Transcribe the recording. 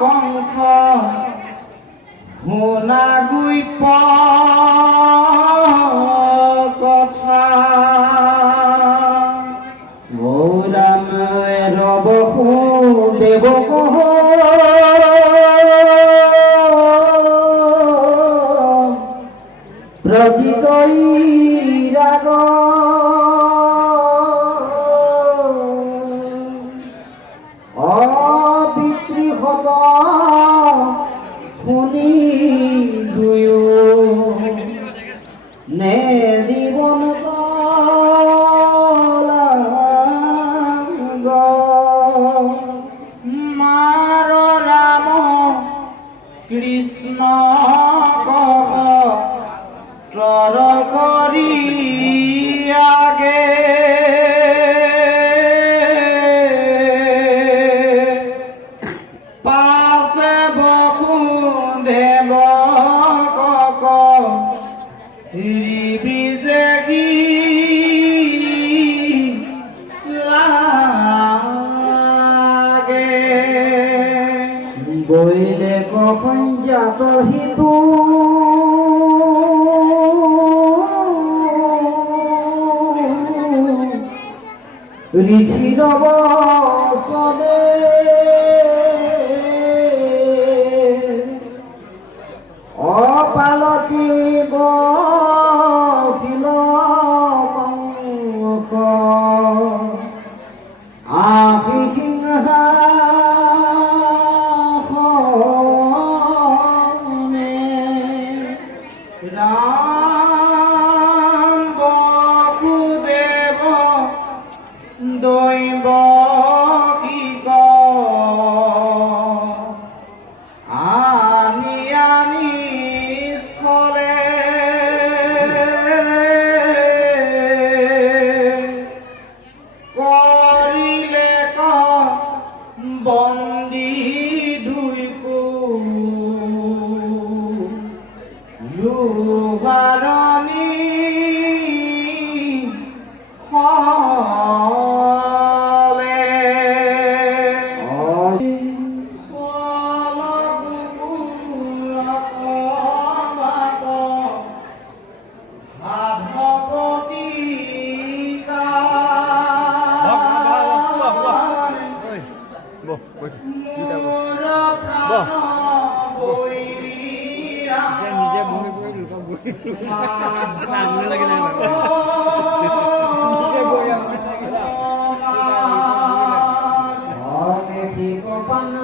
কংখ শুনা গুই কথা গৌৰাম ৰবসু দেৱ কহ প্ৰথিত ৰাগ অপিতৃহত শুনি দুয়ো নে জীৱন মাৰ ৰাম কৃষ্ণ কহ তৰ কৰি আগে পাছে বসুদেৱ কক ৰিবিজেগি লাগে বৈলে কঞ্জাত হিতু ঋষিৰ বচনে অপালতি বকিল কংস আহি সিংহাসনে ৰাম বসুদেৱ দৈব কি আনি আনি স্থলে কৰিলে বন্দী দুইকো লোহাৰণী দেখি কপাল